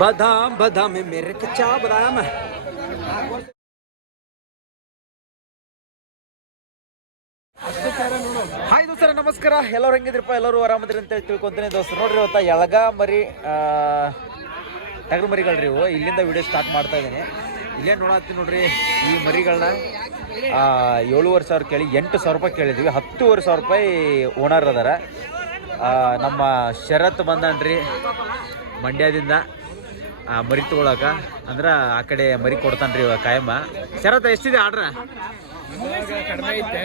ಬಾದಾಮ್ ಬಾದಾಮ್ ಮೇರೆ ಕಚ್ಚಾ ಬಾದಾಮ್ ಹಾಯ್ ದೋಸ್ತರ ನಮಸ್ಕಾರ ಎಲ್ಲರೂ ಹೆಂಗಿದ್ರಪ್ಪ ಎಲ್ಲರೂ ಆರಾಮದ್ರಿ ಅಂತ ಹೇಳಿ ತಿಳ್ಕೊಂತೀನಿ ದೋಸ್ತ ನೋಡ್ರಿ ಇವತ್ತ ಎಳಗ ಮರಿ ಟಗರು ಮರಿಗಳ್ರಿ ಇವು ಇಲ್ಲಿಂದ ವಿಡಿಯೋ ಸ್ಟಾರ್ಟ್ ಮಾಡ್ತಾ ಇದ್ದೀನಿ ಇಲ್ಲೇ ನೋಡತ್ತಿ ನೋಡ್ರಿ ಈ ಮರಿಗಳನ್ನ ಏಳುವರೆ ಸಾವಿರ ಕೇಳಿ ಎಂಟು ಸಾವಿರ ರೂಪಾಯಿ ಕೇಳಿದ್ವಿ ಹತ್ತುವರೆ ಸಾವಿರ ರೂಪಾಯಿ ಓನರ್ ಅದಾರ ನಮ್ಮ ಶರತ್ ಬಂದನ್ರಿ ಮಂಡ್ಯದಿಂದ ಮರಿ ತಗೊಳಕ? ಅಂದ್ರ ಆ ಕಡೆ ಮರಿ ಕೊಡ್ತಾನ್ರಿ ಇವಾಗ ಕಾಯಮ್ಮ. ಶರತ್ ಎಷ್ಟಿದೆ ಆರ್ಡ್ರ? ಈ ಕಡಿಮೆ ಐತೆ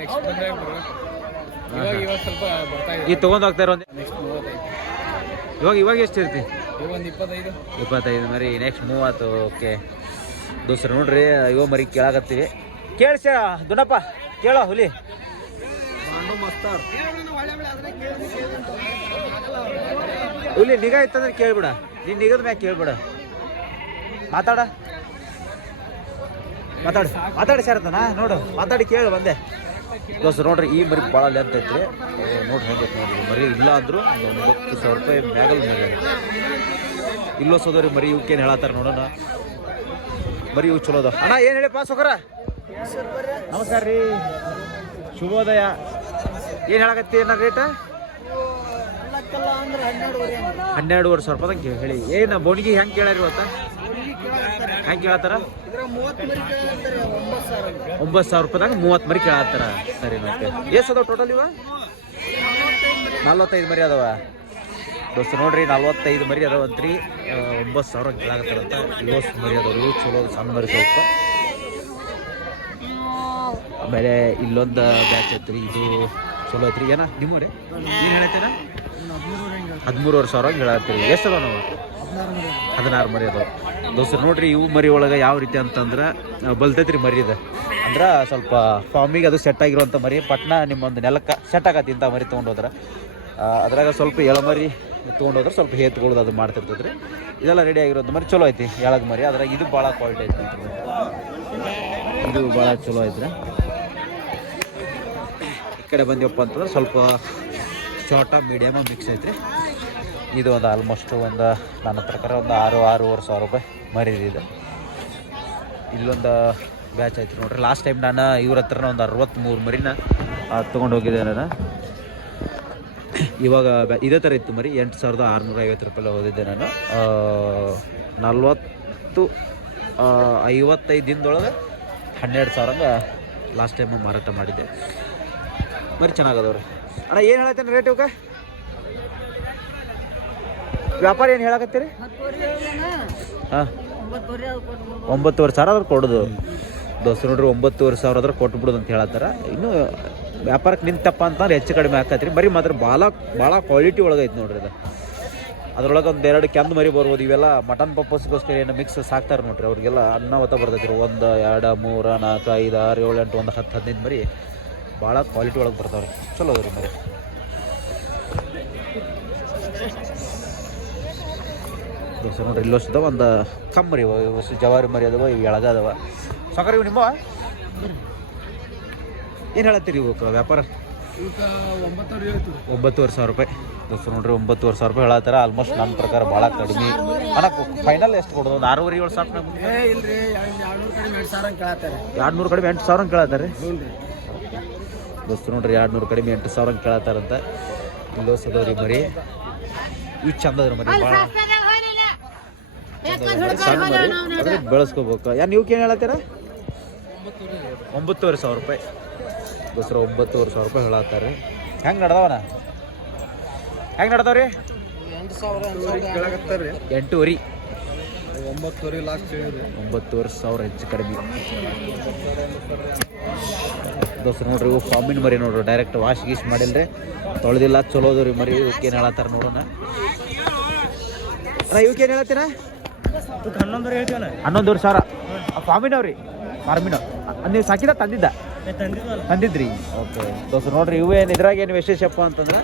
ನೆಕ್ಸ್ಟ್ ಬಂದಾಗ ಇವಾಗ ಇವಾಗ ಸ್ವಲ್ಪ ಬರ್ತಾ ಇದೆ. ಈಗ ತಗೊಂಡ್ ಹೋಗ್ತಾ ಇರೋ ನೆಕ್ಸ್ಟ್ ಇವಾಗ ಇವಾಗ ಎಷ್ಟಿರ್ತಿ? ಇವಾಗ ಇಪ್ಪತ್ತೈದು. ಮರಿ ನೆಕ್ಸ್ಟ್ ಮೂವತ್ತು ಓಕೆ ದೋಸ್ರು ನೋಡ್ರಿ ಇವ ಮರಿ ಕೇಳಾಕತ್ತೀವಿ. ಕೇಳಿಸ ದುನಪ್ಪ ಕೇಳೋ ಹುಲಿ. ಹುಲಿ ನಿಗಾ ಇತ್ತಂದ್ರೆ ಕೇಳ್ಬಿಡ. ನೀನ್ ನಿಗದ ಮ್ಯಾಗ ಕೇಳ್ಬಿಡ. ಮಾತಾಡ. ಮಾತಾಡು. ಮಾತಾಡಿ ಸೇರ್ತನ ನೋಡು. ಮಾತಾಡಿ ಕೇಳು, ಬಂದೆ. ದೋಸ್ತ, ನೋಡ್ರಿ, ಈ ಮರಿ ಭಾಳ ಲೆಂತ್ ಐತ್ರಿ. ನೋಡ್ರಿ ಹೆಂಗೆ ನೋಡ್ರಿ. ಮರಿ ಇಲ್ಲ ಅಂದ್ರು ಒಂಬತ್ತು ಸಾವಿರ ರೂಪಾಯಿ ಮ್ಯಾಗಲ್ ಮರಿ ಇಲ್ಲೋ ಸೋದರಿ ಮರಿ ಇವಕ್ಕೇನು ಹೇಳತ್ತಾರ ನೋಡೋಣ. ಮರಿ ಇವು ಚಲೋ ಅದ ಅಣ್ಣ, ಏನು ಹೇಳಿ ಪಾಸ್ ಸೊಕರ? ನಮಸ್ಕಾರ ರೀ. ಶುಭೋದಯ. ಏನು ಹೇಳಕತ್ತಿ ನಾ ರೇಟ ಹನ್ನೆರಡುವರೆ ಸಾವಿರ ರೂಪಾಯಿ ಹೇಳಿ. ಏನು ಬೋಣಿಗೆ ಹೆಂಗೆ ಕೇಳಾರಿ ಹೆಂಗ್ ಹೆಂಗೆ ಕೇಳತ್ತಾರ? ಒಂಬತ್ತು ಸಾವಿರ ರೂಪಾಯಿದಾಗ ಮೂವತ್ತು ಮರಿ ಕೇಳತ್ತಾರ. ಸರಿ ಓಕೆ ಎಷ್ಟು ಅದಾವ ಟೋಟಲ್ ಇವ? ನಲ್ವತ್ತೈದು ಮರಿ ಅದಾವ. ದೋಸ್ತ ನೋಡ್ರಿ ನಲ್ವತ್ತೈದು ಮರಿ ಅದಾವಂತ್ರಿ ಆ, ಒಂಬತ್ತು ಸಾವಿರ ಕೇಳಾಕತ್ತಾರಂತ ಇವತ್ತು ಮರಿ ಅದಾವ. ಚಲೋ ಸಣ್ಣ ಮರಿ ಸ್ವಲ್ಪ. ಆಮೇಲೆ ಇಲ್ಲೊಂದು ಬ್ಯಾಚ್ ಐತ್ರಿ ಇದು ಚಲೋ ಐತ್ರಿ. ಏನ ನಿಮ್ಮ ರೀ ಏನು ಹೇಳತ್ತೀರ ಹದಿಮೂರುವರೆ ಸಾವಿರ ಹೇಳತ್ತೀರಿ. ಎಷ್ಟು ಅದ ನಾವು ಹದಿನಾರು ಮರಿ ಅದಾವ. ದೋಸ್ತರು, ನೋಡ್ರಿ ಇವು ಮರಿ ಒಳಗೆ ಯಾವ ರೀತಿ ಅಂತಂದ್ರೆ ಬಲ್ತೈತ್ರಿ ಮರಿ ಇದೆ. ಅಂದ್ರೆ ಸ್ವಲ್ಪ ಫಾರ್ಮಿಗೆ ಅದು ಸೆಟ್ ಆಗಿರುವಂಥ ಮರಿ, ಪಟ್ನ ನಿಮ್ಮೊಂದು ನೆಲಕ್ಕೆ ಸೆಟ್ ಆಗತ್ತೆ ಇಂಥ ಮರಿ ತೊಗೊಂಡೋದ್ರೆ ಅದ್ರಾಗ ಸ್ವಲ್ಪ ಎಳಮರಿ ತೊಗೊಂಡೋದ್ರೆ ಸ್ವಲ್ಪ ಹೇತ್ಕೊಳ್ಳೋದು ಅದು ಮಾಡ್ತಿರ್ತೈತ್ರಿ ಇದೆಲ್ಲ ರೆಡಿ ಆಗಿರೋದು ಮರಿ ಚಲೋ ಐತಿ ಎಳದ ಮರಿ. ಅದ್ರಾಗ ಇದು ಭಾಳ ಕ್ವಾಲಿಟಿ ಐತಿ. ಇದು ಭಾಳ ಚಲೋ ಐತ್ರಿ. ಈ ಕಡೆ ಬಂದಿವಪ್ಪ ಅಂತಂದ್ರೆ ಸ್ವಲ್ಪ ಶಾರ್ಟ ಮೀಡಿಯಮ ಮಿಕ್ಸ್ ಐತ್ರಿ. ಇದು ಒಂದು ಆಲ್ಮೋಸ್ಟ್ ಒಂದು ನನ್ನ ಪ್ರಕಾರ ಒಂದು ಆರು, ಆರೂವರೆ ಸಾವಿರ ರೂಪಾಯಿ ಮರಿದಿದೆ ಇಲ್ಲೊಂದು ಬ್ಯಾಚ್ ಐತ್ರಿ ನೋಡ್ರಿ. ಲಾಸ್ಟ್ ಟೈಮ್ ನಾನು ಇವ್ರ ಹತ್ರ ಒಂದು ಅರವತ್ತ್ಮೂರು ಮರಿನ ತೊಗೊಂಡು ಹೋಗಿದ್ದೆ ನಾನು. ಇವಾಗ ಇದೇ ಥರ ಇತ್ತು ಮರಿ. ಎಂಟು ಸಾವಿರದ ಆರುನೂರ ಐವತ್ತು ರೂಪಾಯಿ ಓದಿದ್ದೆ ನಾನು. ನಲ್ವತ್ತು ಐವತ್ತೈದು ದಿನದೊಳಗೆ ಹನ್ನೆರಡು ಸಾವಿರ ಲಾಸ್ಟ್ ಟೈಮು ಮಾರಾಟ ಮಾಡಿದ್ದೆ. ಮರಿ ಚೆನ್ನಾಗದವ್ರಿ. ಅಣ್ಣ, ಏನು ಹೇಳತ್ತೇನೆ ರೇಟ್ ಇವಕ್ಕೆ? ವ್ಯಾಪಾರ ಏನು ಹೇಳಕತ್ತೀರಿ? ಹಾಂ. ಒಂಬತ್ತುವರೆ ಸಾವಿರ ಆದ್ರೆ ಕೊಡೋದು. ದೋಸ್ತ ನೋಡ್ರಿ, ಒಂಬತ್ತುವರೆ ಸಾವಿರ ಆದ್ರೆ ಕೊಟ್ಬಿಡೋದು ಅಂತ ಹೇಳತ್ತಾರ. ಇನ್ನು ವ್ಯಾಪಾರಕ್ಕೆ ನಿಂತಪ್ಪ ಅಂತಂದ್ರೆ ಹೆಚ್ಚು ಕಡಿಮೆ ಆಕತ್ರಿ. ಬರೀ ಮಾತ್ರ ಭಾಳ ಭಾಳ ಕ್ವಾಲಿಟಿ ಒಳಗೈತೆ ನೋಡ್ರಿ ಅದು ಅದ್ರೊಳಗೆ ಒಂದು ಎರಡು ಕೆಂದು ಮರಿ ಬರ್ಬೋದು. ಇವೆಲ್ಲ ಮಟನ್ ಪಪ್ಪಸ್ಗೋಸ್ಕರ ಏನು ಮಿಕ್ಸ್ ಸಾಕ್ತಾರೆ ನೋಡ್ರಿ ಅವ್ರಿಗೆಲ್ಲ. ಅನ್ನ ಹೊತ್ತ ಬರ್ತೈತಿ ಒಂದು, ಎರಡು, ಮೂರು, ನಾಲ್ಕು, ಐದು, ಆರು, ಏಳು, ಎಂಟು, ಒಂದು ಹತ್ತು, ಹದಿನೈದು ಮರಿ ಭಾಳ ಕ್ವಾಲಿಟಿ ಒಳಗೆ ಬರ್ತಾವ್ರಿ. ಚಲೋ ಅದ ರೀ ಮರಿ ನೋಡ್ರಿ ಇಲ್ಲೋಸ್ ಒಂದು ಕಮ್ಮರಿ ಇವ ಜವಾರಿ ಮರಿ ಅದಾವ ಇವು ಎಳಗ ಅದಾವ. ಸಾಕಾರ ಇವು ನಿಮ್ಮ ಏನು ಹೇಳತ್ತೀರಿ ಇವಕ್ಕೆ ವ್ಯಾಪಾರ? ಒಂಬತ್ತುವರೆ ಸಾವಿರ ರೂಪಾಯಿ. ದೋಸ್ತ ನೋಡ್ರಿ ಒಂಬತ್ತುವರೆ ಸಾವಿರ ರೂಪಾಯಿ ಹೇಳತ್ತಾರ ಆಲ್ಮೋಸ್ಟ್ ನನ್ನ ಪ್ರಕಾರ ಭಾಳ ಕಡಿಮೆ. ಅಣ್ಣ ಫೈನಲ್ ಎಷ್ಟು ಕೊಡೋದು? ಒಂದು ಆರೂವರೆ ಏಳು ಸಾವಿರ ಎರಡು ನೂರು ಕಡಿಮೆ ಎಂಟು ಸಾವಿರ ಕೇಳತ್ತಾರೆ. ರೀ ದೋಸ್ತ ನೋಡ್ರಿ ಎರಡು ನೂರು ಕಡಿಮೆ ಎಂಟು ಸಾವಿರ ಕೇಳತ್ತಾರಂತ ಇಲ್ಲೋಸ್ ಅದಾವ್ರಿ ಮರಿ. ಇವು ಚಂದ ಅದ್ರ ಮರಿ. ಭಾಳ ಸಣ್ಣ ಮರಿ. ಅದ್ರ ಬೆಳೆಸ್ಕೋಬೇಕು. ಯಾ ನೀವು ಏನು ಹೇಳತ್ತೀರ? ಒಂಬತ್ತುವರೆ ಸಾವಿರ ರೂಪಾಯಿ. ದೋಸ್ರ ಒಂಬತ್ತುವರೆ ಸಾವಿರ ರೂಪಾಯಿ ಹೇಳತ್ತಾರೆ ಹೆಂಗೆ ನಡ್ದವನ? ಹೆಂಗೆ ನಡ್ದವ್ರಿ? ಎಂಟೂವರೆ. ಒಂಬತ್ತುವರೆ ಲಾಸ್ಟ್ ಒಂಬತ್ತುವರೆ ಸಾವಿರ ಹೆಚ್ಚು ಕಡಿಮೆ. ದೋಸ್ತ ನೋಡ್ರಿ ಇವು ಫಾಮಿನ ಮರಿ ನೋಡ್ರಿ ಡೈರೆಕ್ಟ್ ವಾಶ್ ಗೀಶ್ ಮಾಡಿಲ್ರಿ. ತೊಳೆದಿಲ್ಲ ಚಲೋ ಅದಾವ ರೀ ಮರಿ ಇವಕ್ಕೇನು ಏನು ಹೇಳತ್ತಾರ ನೋಡೋಣ. ಅಣ್ಣ ಇವಕ್ಕೆ ಏನು ಹೇಳತ್ತೀರ? ಹನ್ನೊಂದುವರೆ ಸಾವಿರ. ಫಾರ್ಮಿನವ್ರಿ ಫಾರ್ಮಿನ ನೀವು ಸಾಕಿದ ತಂದಿದ್ದ? ತಂದಿದ್ರಿ. ಓಕೆ. ದೋಸ್ತ ನೋಡ್ರಿ ಇವು ಏನು ಇದ್ರಾಗ ಏನು ವಿಶೇಷಪ್ಪ ಅಂತಂದ್ರೆ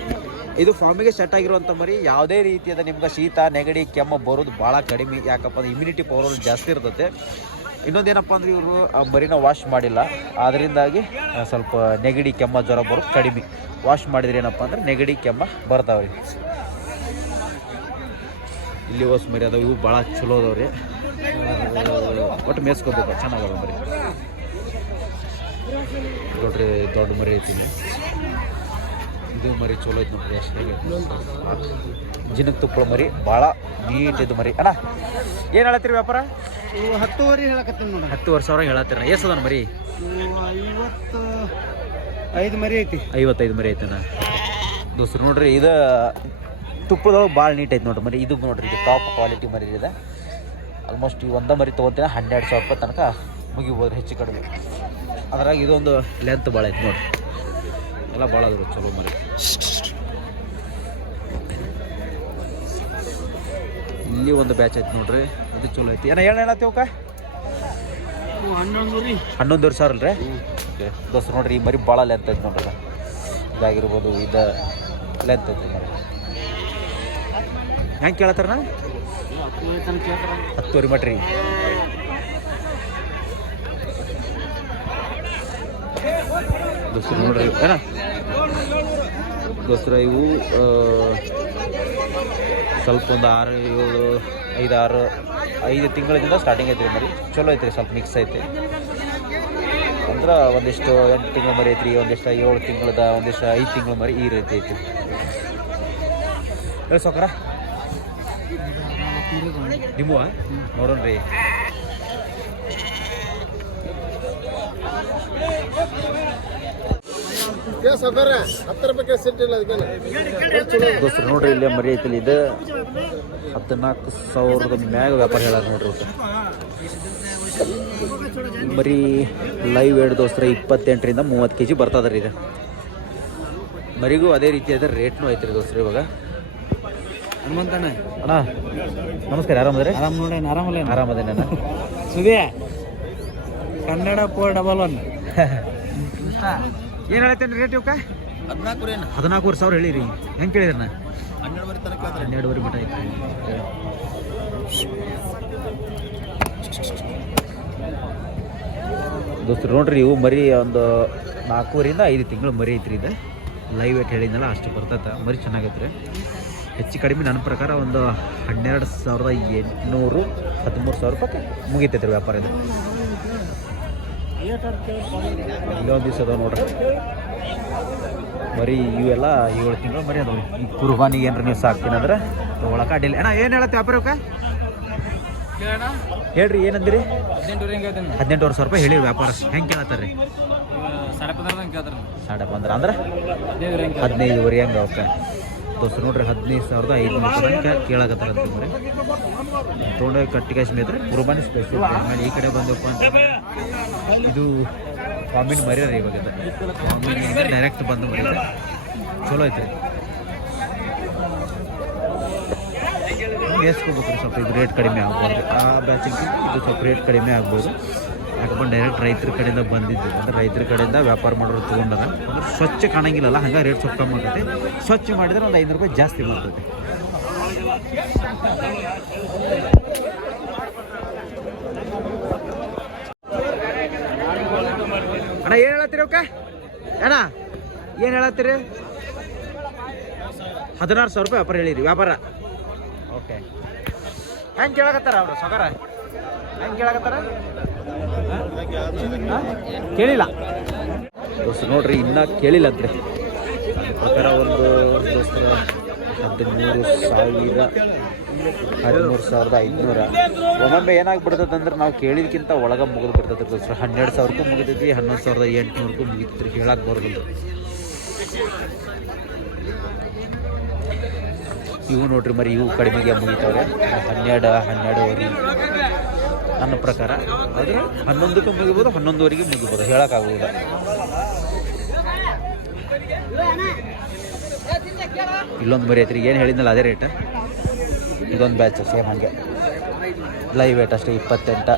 ಇದು ಫಾರ್ಮಿಗೆ ಸೆಟ್ ಆಗಿರುವಂಥ ಮರಿ ಯಾವುದೇ ರೀತಿಯಾದ ನಿಮ್ಗೆ ಶೀತ ನೆಗಡಿ ಕೆಮ್ಮು ಬರೋದು ಭಾಳ ಕಡಿಮೆ. ಯಾಕಪ್ಪ ಅಂದ್ರೆ ಇಮ್ಯುನಿಟಿ ಪವರ್ ಜಾಸ್ತಿ ಇರ್ತದೆ ಇನ್ನೊಂದೇನಪ್ಪ ಅಂದ್ರೆ ಇವರು ಬರೀನ ವಾಶ್ ಮಾಡಿಲ್ಲ. ಅದರಿಂದಾಗಿ ಸ್ವಲ್ಪ ನೆಗಡಿ ಕೆಮ್ಮ ಜ್ವರ ಬರೋದು ಕಡಿಮೆ. ವಾಶ್ ಮಾಡಿದ್ರೆ ಏನಪ್ಪ ಅಂದ್ರೆ ನೆಗಡಿ ಕೆಮ್ಮ ಬರ್ತಾವ್ರಿ. ಇಲ್ಲಿ ಹೊಸ ಮರಿ ಅದಾವ, ಇವು ಭಾಳ ಚಲೋ ಅದಾವ್ರಿ. ಒಟ್ಟು ಮೇಯಿಸ್ಕೋಬೇಕು, ಚೆನ್ನಾಗಿ ಮರಿ. ನೋಡ್ರಿ, ದೊಡ್ಡ ಮರಿ ಐತಿ ಇದು ಮರಿ ಚಲೋ ಐತಿ ನೋಡ್ರಿ ಅಷ್ಟೇ ಜಿನಕ್ ತುಪ್ಪಳ ಮರಿ ಭಾಳ ನೀಟ್ ಇದು ಮರಿ. ಅಣ್ಣ ಏನು ಹೇಳತ್ತೀರಿ ವ್ಯಾಪಾರ? ಹತ್ತುವರೆ ಹೇಳಕತ್ತೀನಿ ನೋಡಿ ಹತ್ತುವರೆ ಸಾವಿರ ಹೇಳತ್ತೀರ ಎಷ್ಟು ಅದನ್ನ ಮರಿ? ಐವತ್ತು ಐದು ಮರಿ ಐತಿ. ಐವತ್ತೈದು ಮರಿ ಐತನ ದೋಸ್ತರು ನೋಡ್ರಿ ಇದು ತುಪ್ಪಳದೊಳಗೆ ಭಾಳ ನೀಟ್ ಐತೆ ನೋಡ್ರಿ ಮರಿ. ಇದು ನೋಡ್ರಿ ಇದು ಟಾಪ್ ಕ್ವಾಲಿಟಿ ಮರಿ ಇದೆ. ಆಲ್ಮೋಸ್ಟ್ ಈ ಒಂದ ಮರಿ ತೊಗೊತೀನಿ ಹನ್ನೆರಡು ಸಾವಿರ ರೂಪಾಯಿ ತನಕ ಮುಗಿಬೋದು ಹೆಚ್ಚು ಕಡಿಮೆ. ಅದ್ರಾಗ ಇದೊಂದು ಲೆಂತ್ ಭಾಳ ಐತೆ ನೋಡ್ರಿ. ಎಲ್ಲ ಭಾಳ ಅದ್ರ ಚಲೋ ಮರಿ ಇಲ್ಲಿ ಒಂದು ಬ್ಯಾಚ್ ಐತಿ ನೋಡ್ರಿ. ಅದು ಚಲೋ ಐತಿ. ಏನ ಹೇಳ ಹೇಳತ್ತೀವಕ್ಕ ಹನ್ನೊಂದು ರೀ. ಹನ್ನೊಂದುವರೆ ಸಾವಿರ ಅಲ್ರಿ? ಓಕೆ. ದೋಸ್ತ ನೋಡ್ರಿ ಈ ಮರಿ ಭಾಳ ಲೆಂತ್ ಐತಿ ನೋಡ್ರಿ ಇದಾಗಿರ್ಬೋದು ಇದು ಲೆಂತ್ ಐತಿ ಮರಿ ಹೆಂಗೆ ಕೇಳತ್ತಾರ ಹತ್ತುವರೆ ಮಟ್ರಿ. ದೋಸ್ತ ನೋಡ್ರಿ ಏನ? ದೋಸ್ತರ ಇವು ಸ್ವಲ್ಪ ಒಂದು ಆರು, ಏಳು ಐದು ಆರು ಐದು ತಿಂಗಳಿಂದ ಸ್ಟಾರ್ಟಿಂಗ್ ಐತ್ರಿ ಮರಿ. ಚಲೋ ಐತ್ರಿ ಸ್ವಲ್ಪ ಮಿಕ್ಸ್ ಐತೆ. ಅಂದ್ರೆ ಒಂದಿಷ್ಟು ಎಂಟು ತಿಂಗಳ ಮರಿ ಐತ್ರಿ, ಒಂದಿಷ್ಟು ಏಳು ತಿಂಗಳದ, ಒಂದಿಷ್ಟು ಐದು ತಿಂಗಳ ಮರಿ ಈ ರೀತಿ ಐತಿ ಹೇಳಿ ನಿಮ್ಮ ನೋಡೋಣ ರೀ ರೂಪಾಯಿ ಸೆಟ್ ಇಲ್ಲ ಅದಕ್ಕೆ ದೋಸ್ತರು ನೋಡ್ರಿ ಇಲ್ಲೇ ಮರಿ ಐತಿಲ್ಲ ಇದು. ಹದಿನಾಲ್ಕು ಸಾವಿರದ ಮ್ಯಾಗ ವ್ಯಾಪಾರ ಹೇಳ ನೋಡ್ರಿ. ಮರಿ ಲೈವ್ ಎರಡು ದೋಸ್ತರ ಇಪ್ಪತ್ತೆಂಟರಿಂದ ಮೂವತ್ತು ಕೆ ಜಿ ಬರ್ತದ್ರಿ ರೀ ಇದು. ಮರಿಗೂ ಅದೇ ರೀತಿಯಾದ ರೇಟ್ನು ಐತ್ರಿ ದೋಸ್ತ್ರಿ ಇವಾಗ. ಹನುಮಂತಣ್ಣ ಅಣ್ಣ. ನಮಸ್ಕಾರ ಆರಾಮದ್ರಿ? ಆರಾಮ ನೋಡಿ ಆರಾಮಲ್ಲ ಆರಾಮದೇನ ಸುಧಿಯ ಕನ್ನಡ ಫೋರ್ ಡಬಲ್ ಒನ್. ಏನು ಹೇಳ್ತೇನೆ ರೇಟ್ ಇವಕ್ಕ? ಹದಿನಾಲ್ಕು ಏನು? ಹದಿನಾಲ್ಕೂವರೆ ಸಾವಿರ ಹೇಳಿರಿ. ಹೆಂಗೆ ಕೇಳಿದ್ರಣ್ಣ ಹನ್ನೆರಡುವರೆ ತನಕ ಹನ್ನೆರಡುವರೆ ಮಟ ಐತಿ. ದೋಸ್ತರು ನೋಡ್ರಿ ಇವು ಮರಿ ಒಂದು ನಾಲ್ಕೂರಿಂದ ಐದು ತಿಂಗಳು ಮರಿ ಐತ್ರಿ ಇದು. ಲೈವ್ ಏಟ್ ಹೇಳಿದ್ನಲ್ಲ ಅಷ್ಟು ಬರ್ತೈತೆ. ಮರಿ ಚೆನ್ನಾಗೈತ್ರಿ. ಹೆಚ್ಚು ಕಡಿಮೆ ನನ್ನ ಪ್ರಕಾರ ಒಂದು ಹನ್ನೆರಡು ಸಾವಿರದ ಎಂಟುನೂರು ಹದಿಮೂರು ಸಾವಿರ ರೂಪಾಯಿ ಮುಗಿತೈತೆ ರೀ ವ್ಯಾಪಾರ ಇದು. ಇಲ್ಲೊಂದು ದಿವಸ ಅದಾವ ನೋಡ್ರಿ. ಬರೀ ಇವೆಲ್ಲ ಏಳು ತಿಂಗಳು ಮರಿ ಅದಾವ. ಈ ಕುರ್ಬಾನಿಗೆ ಏನ್ರ ನೀವು ಸಾಕ್ತೀನಂದ್ರೆ ತೊಗೊಳಕ್ಕೆ ಅಡ್ಡಿಲ್ಲ. ಅಣ್ಣ ಏನು ಹೇಳತ್ತೆ ವ್ಯಾಪಾರಕ್ಕೆ ಹೇಳ್ರಿ ಏನಂದಿರಿ? ಹದಿನೆಂಟುವರೆ ಸಾವಿರ ರೂಪಾಯಿ ಹೇಳಿ ವ್ಯಾಪಾರ. ಹೆಂಗೆ ಕೇಳತ್ತಾರ ರೀ ಸಾಡೆ ಪಂದ್ರ ಅಂದ್ರೆ ಹದಿನೈದುವರೆ ಹೆಂಗೆ ಅವಕ್ಕೆ? ದೋಸ್ತು ನೋಡ್ರಿ ಹದಿನೈದು ಸಾವಿರದ ಐದುನೂರು ರೂಪಾಯಿ ಕೇಳಾಕತ್ತಾರ ಅಂತ ಮರಿ ತೊಗೊಂಡೋಗಿ ಕಟ್ಟಿ ಕಾಶ್ಮೀರ ಮೇದ್ರೆ ಕುರ್ಬಾನಿ ಸ್ಪೆಷಲ್ ಆಮೇಲೆ ಈ ಕಡೆ ಬಂದಪ್ಪ ಅಂತಂದ್ರೆ ಇದು ಕಾಮಿನ್ ಮರ್ಯಾದೆ ಇವಾಗ ಡೈರೆಕ್ಟ್ ಬಂದು ಮರಿ ಚಲೋ ಐತೆ ಎಸ್ಕೋಬೇಕು ಸ್ವಲ್ಪ ಇದು ರೇಟ್ ಕಡಿಮೆ ಆಗ್ಬೋದು. ಆ ಬ್ಯಾಚಿಗೆ ಇದು ಸ್ವಲ್ಪ ರೇಟ್ ಕಡಿಮೆ ಆಗ್ಬೋದು. ಯಾಕಪ್ಪ ಡೈರೆಕ್ಟ್ ರೈತರ ಕಡೆಯಿಂದ ಬಂದಿದ್ದು. ಅಂದ್ರೆ ರೈತರ ಕಡೆಯಿಂದ ವ್ಯಾಪಾರ ಮಾಡೋರು ತೊಗೊಂಡದ ಅಂದ್ರೆ ಸ್ವಚ್ಛ ಕಾಣಂಗಿಲ್ಲಲ್ಲ ಹಂಗೆ ರೇಟ್ ಸ್ವಲ್ಪ ಕಮ್ಮಿ ಆಗುತ್ತೆ ಸ್ವಚ್ಛ ಮಾಡಿದ್ರೆ ಒಂದು ಐನೂರು ರೂಪಾಯಿ ಜಾಸ್ತಿ ಬರ್ತದೆ ಅಣ್ಣ ಏನು ಹೇಳತ್ತೀರಿ ಓಕೆ ಅಣ್ಣ ಏನು ಹೇಳತ್ತೀರಿ? ಹದಿನಾರು ಸಾವಿರ ರೂಪಾಯಿ ವ್ಯಾಪಾರ ಹೇಳಿರಿ ವ್ಯಾಪಾರ. ಓಕೆ ಹೆಂಗೆ ಕೇಳಕತ್ತಾರ ಅವರು ಸಗಾರ ಹೆಂಗೆ ಕೇಳಕತ್ತಾರ? ಕೇಳಿಲ್ಲ. ದೋಸ್ತ, ನೋಡ್ರಿ, ಇನ್ನೂ ಕೇಳಿಲ್ಲ ಅಂದ್ರೆ. ಪ್ರಕಾರ ಒಂದು ದೋಸ್ತರ ಹದಿಮೂರು ಸಾವಿರ, ಹದಿಮೂರು ಸಾವಿರದ ಐದುನೂರ. ಒಮ್ಮೊಮ್ಮೆ ಏನಾಗ್ಬಿಡ್ತದೆ ಅಂದ್ರೆ ನಾವು ಕೇಳಿದಕ್ಕಿಂತ ಒಳಗೆ ಮುಗಿದು ಬಿಡ್ತದೆ ದೋಸ್ತರ ಹನ್ನೆರಡು ಸಾವಿರಕ್ಕೂ ಮುಗಿತೈತಿ ಹನ್ನೊಂದು ಸಾವಿರದ ಎಂಟುನೂರಕ್ಕೂ ಮುಗಿತೈತ್ರಿ ಹೇಳಕ್ಕೆ ಬರೋದಿಲ್ಲ. ಇವು ನೋಡ್ರಿ, ಮರಿ ಇವು ಕಡಿಮೆಗೆ ಮುಗಿತಾವ್ರೆ. ಹನ್ನೆರಡು, ಹನ್ನೆರಡುವರೆ. ನನ್ನ ಪ್ರಕಾರ. ಆದರೆ ಹನ್ನೊಂದಕ್ಕೆ ಮುಗಿಬೋದು, ಹನ್ನೊಂದುವರೆಗೆ ಮುಗಿಬೋದು. ಹೇಳೋಕ್ಕಾಗೋದಿಲ್ಲ ಇಲ್ಲೊಂದು ಮರಿ ಐತ್ರಿ ಏನು ಹೇಳಿದ್ನಲ್ಲ ಅದೇ ರೇಟ್ ಇದೊಂದು ಬ್ಯಾಚ್ ಸೇಮ್ ಹಾಗೆ. ಲೈವ್ ವೇಟ್ ಅಷ್ಟೇ, ಇಪ್ಪತ್ತೆಂಟ,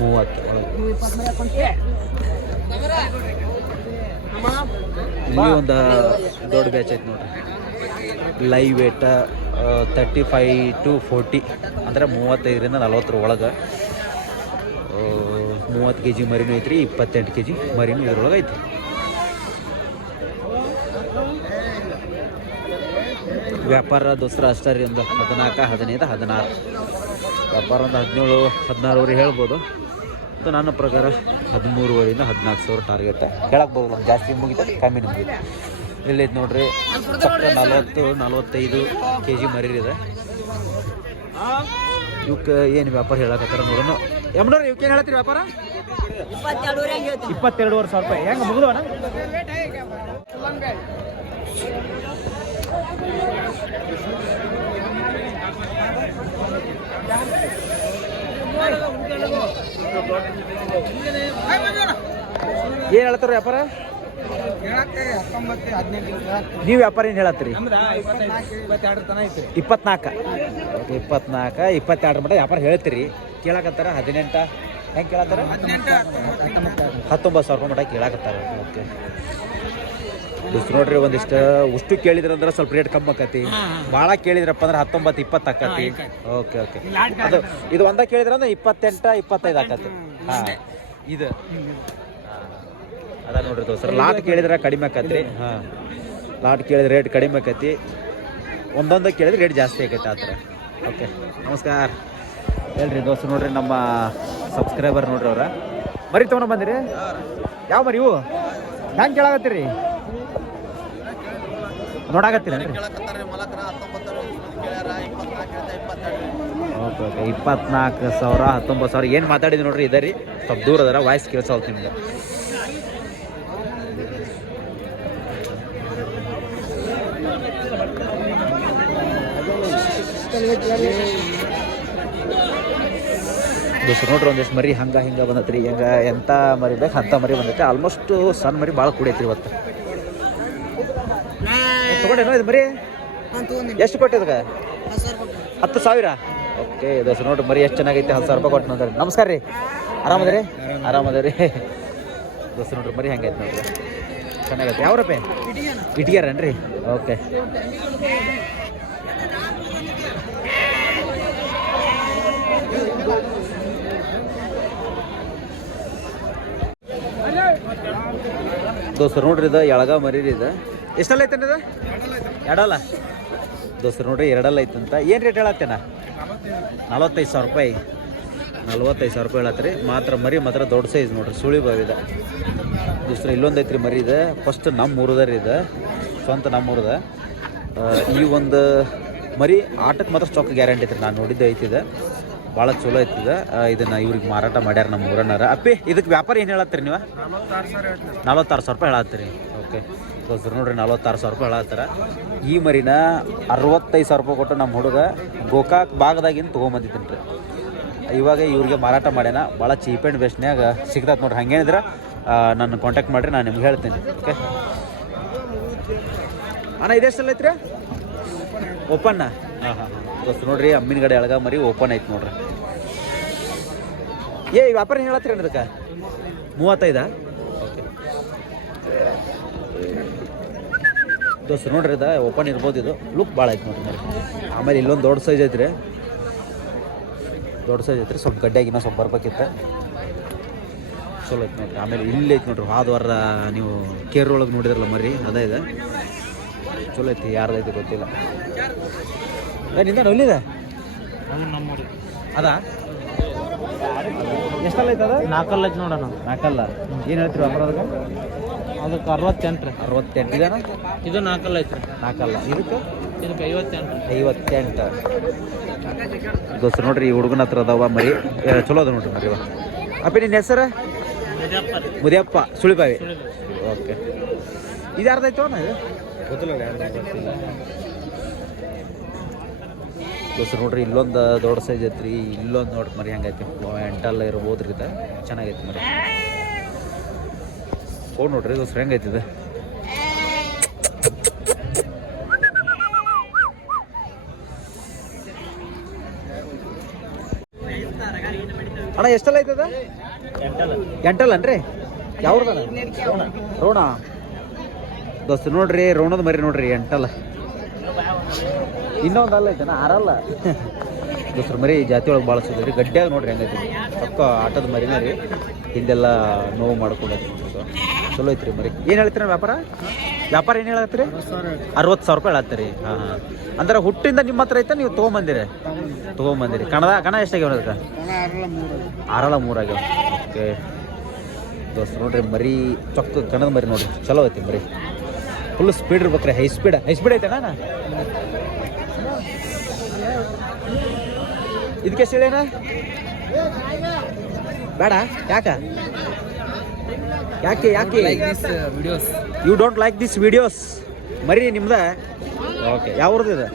ಮೂವತ್ತು. ಇಲ್ಲಿ ಒಂದು ದೊಡ್ಡ ಬ್ಯಾಚ್ ಐತೆ ನೋಡ್ರಿ. Live weight thirty five to forty ಅಂದರೆ ಮೂವತ್ತೈದರಿಂದ ನಲ್ವತ್ತರ ಒಳಗೆ. ಮೂವತ್ತು ಕೆ ಜಿ ಮರಿನೂ ಐತ್ರಿ, ಇಪ್ಪತ್ತೆಂಟು ಕೆ ಜಿ ಮರಿನೂ ಇದ್ರೊಳಗೆ ಐತಿ ವ್ಯಾಪಾರ ದೋಸ್ರ ಅಷ್ಟೇ ರೀ, ಒಂದು ಹದಿನಾಲ್ಕು, ಹದಿನೈದು, ಹದಿನಾರು. ವ್ಯಾಪಾರ ಒಂದು ಹದಿನೇಳು, ಹದಿನಾರುವರೆ ಹೇಳ್ಬೋದು. ಮತ್ತು ನನ್ನ ಪ್ರಕಾರ ಹದಿಮೂರುವರೆಯಿಂದ ಹದಿನಾಲ್ಕು ಸಾವಿರ ಟಾರ್ಗೆಟ್ ಹೇಳಕ್ಬೋದು ಬರೋಲ್ಲ, ಜಾಸ್ತಿ ಮುಗಿತ, ಕಮ್ಮಿ ಮುಗಿತು. ಇಲ್ಲೈತೆ ನೋಡ್ರಿ. ನಲವತ್ತು ನಲ್ವತ್ತು, ನಲ್ವತ್ತೈದು ಕೆ ಜಿ ಮರೀರಿದೆ ಇವಕ್ಕೆ ಏನು ವ್ಯಾಪಾರ ಹೇಳಕತ್ತಾರ ನೋಡೋಣ. ಯಮ್ನವ್ರು ಇವಕ್ಕೆ ಏನು ಹೇಳ್ತೀರಿ ವ್ಯಾಪಾರ? ಇಪ್ಪತ್ತೆರಡುವರೆ ಸಾವಿರ ರೂಪಾಯಿ. ಹೆಂಗೆ ಮುಗಿದವನ? ಏನು ಹೇಳ್ತಾರ ವ್ಯಾಪಾರ? ನೀವು ವ್ಯಾಪಾರ ಏನು ಹೇಳತ್ತೀರಿ ಇಪ್ಪತ್ನಾಕ ಇಪ್ಪತ್ನಾಕ ಐತ್ರಿ. ಇಪ್ಪತ್ನಾಲ್ಕು? ಇಪ್ಪತ್ನಾಲ್ಕು ಇಪ್ಪತ್ತೆರಡು ಮಟ್ಟ ವ್ಯಾಪಾರ ಹೇಳ್ತೀರಿ. ಕೇಳಕತ್ತಾರ ಹದಿನೆಂಟ? ಹೆಂಗೆ ಕೇಳತ್ತಾರ? ಹತ್ತೊಂಬತ್ತು. ಸಾವಿರ ರೂಪಾಯಿ ಮಟ್ಟ ಕೇಳಕತ್ತಾರ. ಓಕೆ. ಇಷ್ಟು ನೋಡ್ರಿ ಒಂದಿಷ್ಟು ಉಷ್ಟು ಕೇಳಿದ್ರಂದ್ರೆ ಸ್ವಲ್ಪ ರೇಟ್ ಕಮ್ಮಿ ಆಕತಿ. ಭಾಳ ಕೇಳಿದ್ರಪ್ಪ ಅಂದ್ರೆ ಹತ್ತೊಂಬತ್ತು ಇಪ್ಪತ್ತು ಆಕತಿ. Okay okay. ಅದು ಇದು ಒಂದ ಕೇಳಿದ್ರಂದ್ರೆ ಇಪ್ಪತ್ತೆಂಟ ಇಪ್ಪತ್ತೈದು ಆಕತಿ. ಹಾಂ. ಇದು. ಅದ ನೋಡ್ರಿ ದೋಸ್ತರ ಲಾಟ್ ಕೇಳಿದ್ರೆ ಕಡಿಮೆ ಆಕತ್ರಿ. ಹಾಂ. ಲಾಟ್ ಕೇಳಿದ್ರೆ ರೇಟ್ ಕಡಿಮೆ ಆಕತಿ ಒಂದೊಂದು ಕೇಳಿದ್ರೆ ರೇಟ್ ಜಾಸ್ತಿ ಆಕೈತೆ ಆ ಥರ ಓಕೆ ನಮಸ್ಕಾರ. ಹೇಳ್ರಿ ದೋಸ್ತ ನೋಡ್ರಿ ನಮ್ಮ ಸಬ್ಸ್ಕ್ರೈಬರ್ ನೋಡ್ರಿ ಅವ್ರ. ಮರಿ ತೊಗೊಂಡು ಬಂದಿರಿ? ಯಾವ ಮರಿ ಇವು? ಹೆಂಗೆ ಕೇಳಾಕತ್ತೀರಿ? ನೋಡಾಕತ್ತೀರೇನ್ರಿ? Okay okay. ಇಪ್ಪತ್ನಾಲ್ಕು ಸಾವಿರ ಹತ್ತೊಂಬತ್ತು ಸಾವಿರ. ಏನು ಮಾತಾಡಿದ್ವಿ ನೋಡ್ರಿ? ಇದೇ ರೀ. ಸ್ವಲ್ಪ ದೂರ ಅದರ. ವಾಯ್ಸ್ ಕೇಳಿಸೋಲ್ತು ನಿಮ್ಗೆ. ದೋಸ್ರು ನೋಡ್ರಿ ಒಂದಿಷ್ಟು ಮರಿ ಹಂಗ ಹಿಂಗ ಬಂದತ್ರಿ. ಹೆಂಗೆ ಎಂತ ಮರಿ ಬೇಕು ಅಂಥ ಮರಿ ಬಂದೈತೆ. ಆಲ್ಮೋಸ್ಟ್ ಸಣ್ಣ ಮರಿ ಭಾಳ ಕುಡಿಯತ್ರಿ ಇವತ್ತು. ತಗೊಂಡೇನೋ ಇದು ಮರಿ? ಎಷ್ಟು ಕೊಟ್ಟಿದ್ಗ ಹತ್ತು ಸಾವಿರ ಓಕೆ ದೋಸ್ತ ನೋಡ್ರಿ ಮರಿ ಎಷ್ಟು ಚೆನ್ನಾಗೈತೆ. ಹತ್ತು ಸಾವಿರ ರೂಪಾಯಿ ಕೊಟ್ಟು ನೋಡ್ರಿ ನಮಸ್ಕಾರ ರೀ. ಆರಾಮದ್ರಿ? ಆರಾಮದ್ರಿ. ದೋಸ್ತ ನೋಡ್ರಿ ಮರಿ ಹೆಂಗೈತೆ ನೋಡ್ರಿ. ಚೆನ್ನಾಗೈತೆ. ಯಾವ ರೂಪಾಯಿ ಇಟ್ಗ್ಯಾರನ್ರಿ ಓಕೆ. ದೋಸ್ತರು ನೋಡ್ರಿ ಇದು ಎಳಗ ಮರೀರಿ ಇದು. ಎಷ್ಟಲ್ಲ ಐತೇನ ಇದು? ಎರಡಲ್ಲ. ದೋಸ್ತರು ನೋಡ್ರಿ ಎರಡಲ್ಲ ಐತಂತ ಏನು ರೇಟ್ ಹೇಳತ್ತೇನ? ನಲವತ್ತೈದು ಸಾವಿರ ರೂಪಾಯಿ. ನಲ್ವತ್ತೈದು ಸಾವಿರ ರೂಪಾಯಿ ಹೇಳತ್ರಿ. ಮಾತ್ರ ಮರಿ ಮಾತ್ರ ದೊಡ್ಡ ಸೈಜ್ ನೋಡ್ರಿ ಸುಳಿ ಬಾವಿದ ದೋಸ್ತರ ಇಲ್ಲೊಂದು ಐತ್ರಿ ಮರಿ ಇದೆ. ಫಸ್ಟ್ ನಮ್ಮ ಊರದ ರೀ ಇದು. ಸ್ವಂತ ನಮ್ಮ ಊರದ. ಈ ಒಂದು ಮರಿ ಆಟಕ್ಕೆ ಮಾತ್ರ ಸ್ಟಾಕ್ ಗ್ಯಾರಂಟಿ ಐತ್ರಿ. ನಾನು ನೋಡಿದ್ದೆ ಐತಿದೆ ಭಾಳ ಚಲೋ ಐತದ ಇದನ್ನ ಇವ್ರಿಗೆ ಮಾರಾಟ ಮಾಡ್ಯಾರ ನಮ್ಮ ಊರನ್ನಾರ ಅಪ್ಪಿ ಇದಕ್ಕೆ ವ್ಯಾಪಾರ ಏನು ಹೇಳತ್ತೀರಿ ನೀವು? ನಲವತ್ತಾರು ಸಾವಿರ ರೂಪಾಯಿ ಹೇಳತ್ತೀರಿ. ಓಕೆ. ದೋಸ್ತರು ನೋಡ್ರಿ ನಲವತ್ತಾರು ಸಾವಿರ ರೂಪಾಯಿ ಹೇಳತ್ತಾರ. ಈ ಮರಿನ ಅರವತ್ತೈದು ಸಾವಿರ ರೂಪಾಯಿ ಕೊಟ್ಟು ನಮ್ಮ ಹುಡುಗ ಗೋಕಾಕ್ ಭಾಗದಾಗಿಂದ ತೊಗೊಂಬಂದಿದ್ದೀನಿ ರೀ ಇವಾಗ ಇವ್ರಿಗೆ ಮಾರಾಟ ಮಾಡ್ಯಾನ. ಭಾಳ ಚೀಪ್ ಆ್ಯಂಡ್ ಬೆಸ್ಟ್ನ್ಯಾಗ ಸಿಗ್ತೈತೆ ನೋಡ್ರಿ. ಹಂಗೇನಿದ್ರೆ ನನ್ನ ಕಾಂಟ್ಯಾಕ್ಟ್ ಮಾಡಿರಿ ನಾನು ನಿಮ್ಗೆ ಹೇಳ್ತೀನಿ. ಓಕೆ? ಅಣ್ಣ ಇದೆಷ್ಟಲ್ಲ ಐತ್ರಿ? ಓಪನ್ನ ಹಾಂ ಹಾಂ. ದೋಸ್ತು ನೋಡ್ರಿ, ಅಮ್ಮಿನ ಗಡೆ ಎಳಗ ಮರಿ ಓಪನ್ ಐತೆ ನೋಡ್ರಿ. ಏ ವ್ಯಾಪಾರ ಹೇಳತ್ತೀರಿ ಅದಕ್ಕೆ ಮೂವತ್ತೈದ? ದೋಸ್ತು ನೋಡ್ರಿ ಇದು ಓಪನ್ ಇರ್ಬೋದು ಇದು. ಲುಕ್ ಭಾಳ ಐತಿ ನೋಡ್ರಿ ಆಮೇಲೆ ಇಲ್ಲೊಂದು ದೊಡ್ಡ ಸೈಜ್ ಐತ್ರಿ ದೊಡ್ಡ ಸೈಜ್ ಐತ್ರಿ ಸ್ವಲ್ಪ ಗಡ್ಡೆಯಾಗಿ ಇನ್ನೂ ಸ್ವಲ್ಪ ಬರ್ಬೇಕಿತ್ತು. ಚಲೋ ಐತಿ ನೋಡ್ರಿ. ಆಮೇಲೆ ಇಲ್ಲಿ ಐತಿ ನೋಡ್ರಿ ಹಾದ ವಾರ ನೀವು ಕೇರ್ ಒಳಗೆ ನೋಡಿದ್ರಲ್ಲ ಮರಿ, ಅದೇ ಇದೆ. ಚಲೋ ಐತಿ ಯಾರ್ದೈತಿ ಗೊತ್ತಿಲ್ಲ. ಏ ನಿಂದ ಅದ ಎಷ್ಟಲ್ಲ ಐತೆ ಅದು? ನಾಲ್ಕಲ್ಲ ಐತಿ ನೋಡೋಣ. ನಾಲ್ಕಲ್ಲ? ಏನು ಹೇಳ್ತೀರಿ ವ್ಯಾಪಾರ ಅದಕ್ಕೆ ಅದಕ್ಕೆ ಅರವತ್ತೆಂಟು ರೀ ಅರವತ್ತೆಂಟು. ಇದೆನಾ? ಇದು ನಾಲ್ಕಲ್ಲ ಐತ್ರಿ. ನಾಲ್ಕಲ್ಲ. ಇದಕ್ಕೆ? ಇದಕ್ಕೆ ಐವತ್ತೆಂಟು ಐವತ್ತೆಂಟು. ದೋಸ್ತ ನೋಡ್ರಿ ಈ ಹುಡುಗನ ಹತ್ರ ಅದಾವ ಮರಿ. ಚಲೋ ಅದ ನೋಡ್ರಿ ಮರಿ. ಅಪ್ಪ ನಿನ್ನ ಹೆಸರು? ಮುದಿಯಪ್ಪ ಸುಳಿಬಾವಿ. ಓಕೆ. ಇದು ಯಾರ್ದಾಯ್ತು ಅಣ್ಣ ಇದು? ದೋಸ್ತ ನೋಡ್ರಿ, ಇಲ್ಲೊಂದು ದೊಡ್ಡ ಸೈಜ್ ಐತ್ರಿ, ಇಲ್ಲೊಂದು ನೋಡ್ರಿ ಮರಿ ಹಂಗೈತಿ ಎಂಟಲ್ಲ ಇರ್ಬೋದ್ರಿ ಇದು. ಚೆನ್ನಾಗೈತಿ ಮರಿ. ಫೋನ್ ನೋಡ್ರಿ ದೋಸ್ರು ಹೆಂಗೈತಿ ಇದು? ಅಣ್ಣ, ಎಷ್ಟಲ್ಲ ಐತದ ಎಂಟಲ್ಲನ್ರಿ ಯಾವ್ರದ ರೋಣ. ದೋಸ್ತ ನೋಡ್ರಿ, ರೋಣದ ಮರಿ ನೋಡ್ರಿ ಎಂಟಲ್ಲ ಇನ್ನೊಂದು ಅಲ್ಲ ಜನ ಆರಲ್ಲ. ದೋಸ್ರ ಮರಿ ಜಾತಿ ಒಳಗೆ ಭಾಳ ಸಿದ್ರಿ ಗಡ್ಡೆಯಾಗಿ ನೋಡ್ರಿ ಹೆಂಗೈತಿ. ಪಕ್ಕ ಆಟದ ಮರಿನೇ ರೀ. ಹಿಂದೆಲ್ಲ ನೋವು ಮಾಡ್ಕೊಂಡೈತಿ ಚಲೋ ಐತ್ರಿ ಮರಿ. ಏನು ಹೇಳ್ತೀರ ವ್ಯಾಪಾರ? ವ್ಯಾಪಾರ ಏನು ಹೇಳತ್ತೀರಿ? ಅರವತ್ತು ಸಾವಿರ ರೂಪಾಯಿ ಹೇಳತ್ತೀರಿ. ಹಾಂ ಅಂದ್ರೆ ಹುಟ್ಟಿಂದ ನಿಮ್ಮ ಹತ್ರ ಐತೆ ನೀವು ತೊಗೊಂಬಂದಿರಿ? ತೊಗೊಂಬಂದಿರಿ. ಕಣದ, ಕಣ ಎಷ್ಟಾಗ್ಯಾವ ಅದಕ್ಕೆ? ಆರಲ್ಲ ಮೂರಾಗ್ಯಾವ ಓಕೆ. ದೋಸ್ತ ನೋಡ್ರಿ ಮರಿ ಚೊಕ್ಕ ಕಣದ ಮರಿ ನೋಡ್ರಿ. ಚಲೋ ಐತಿ ಮರಿ. ಫುಲ್ ಸ್ಪೀಡ್ ಇರ್ಬೇಕ್ರಿ. ಹೈ ಸ್ಪೀಡ್ ಹೈ ಸ್ಪೀಡ್ ಐತೆ ನಾನು ಇದಕ್ಕೆ ಸಿಳೇನ ಬೇಡ ಯಾಕ? ಯಾಕೆ ಯಾಕೆ? Videos you don't like this videos ಮರಿ ನಿಮ್ದ? ಓಕೆ ಯಾವ್ರದ್ದು ಇದೆ?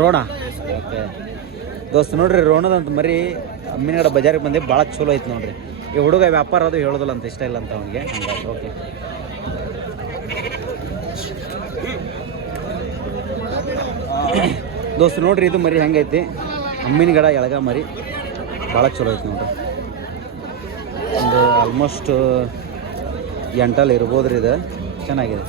ರೋಣ. ಓಕೆ ದೋಸ್ತ್ ನೋಡ್ರಿ ರೋಣದಂತ ಮರಿ ಅಮ್ಮಿನಗಡ ಬಜಾರಿಗೆ ಬಂದೆ ಭಾಳ ಚಲೋ ಐತೆ ನೋಡ್ರಿ. ಈ ಹುಡುಗ ವ್ಯಾಪಾರ ಅದು ಹೇಳೋದಿಲ್ಲ ಅಂತ ಇಷ್ಟ ಇಲ್ಲ ಅಂತ ಅವನಿಗೆ. ಓಕೆ ದೋಸ್ತ್ ನೋಡ್ರಿ ಇದು ಮರಿ ಹೆಂಗೈತಿ? ಅಮ್ಮಿನಗಡ ಎಳಗ ಮರಿ ಭಾಳ ಚಲೋ ಐತಿ ನೋಡ್ರಿ. ಒಂದು ಆಲ್ಮೋಸ್ಟ್ ಎಂಟಲ್ಲಿ ಇರ್ಬೋದ್ರಿ ಇದು. ಚೆನ್ನಾಗಿದೆ.